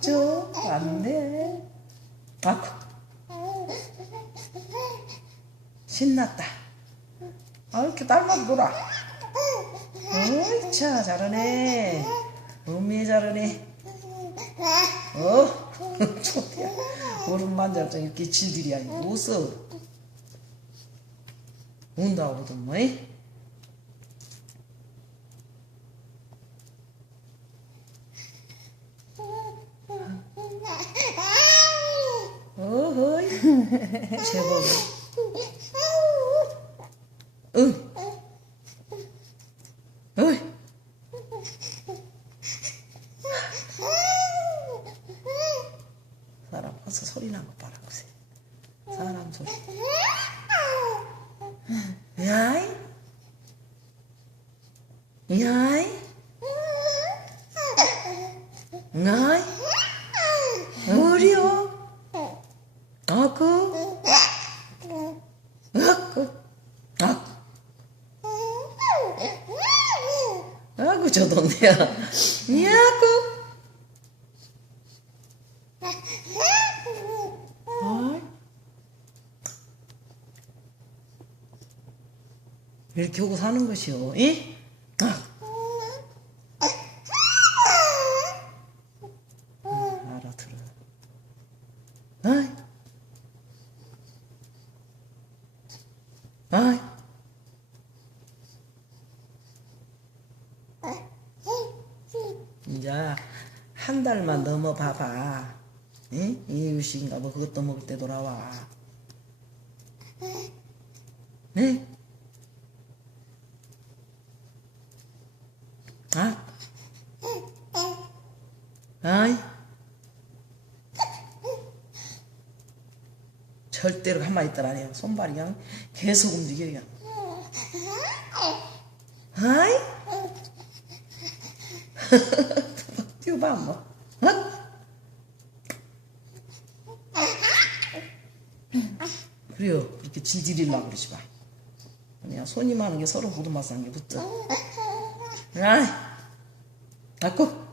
줘. 안 돼. 아쿠. 신났다. 아, 이렇게 딸만 놀아. 어이차, 잘하네. 음미 잘하네. 어? 좋대야. 오른만 잡자. 이렇게 질들이야. 웃어. 운다고도 뭐해? 제법. 응. 어이. 사람 벌써 소리 나고 봐라 보세 사람 소리. 야이. 야이. 나이. 어려. 아그. 아그. 아그. 아구 저 동네야. 야구. 어이. 이렇게 하고 사는 것이요. 이? 아. 알아들어. 아이. 아이. 이제 한 달만 넘어 봐봐. 응? 이유식인가 뭐 그것도 먹을 때 돌아와. 네? 아? 아이? 절대로 가만히 있더라 아니야. 손발이 그냥 계속 움직여 그냥. 아이? 뛰어봐 뭐. 어? 그래요. 그렇게 질질이려고 그러지 마. 그냥 손이 많은 게 서로 부르마스 한게 붙어. 아이, 닫고.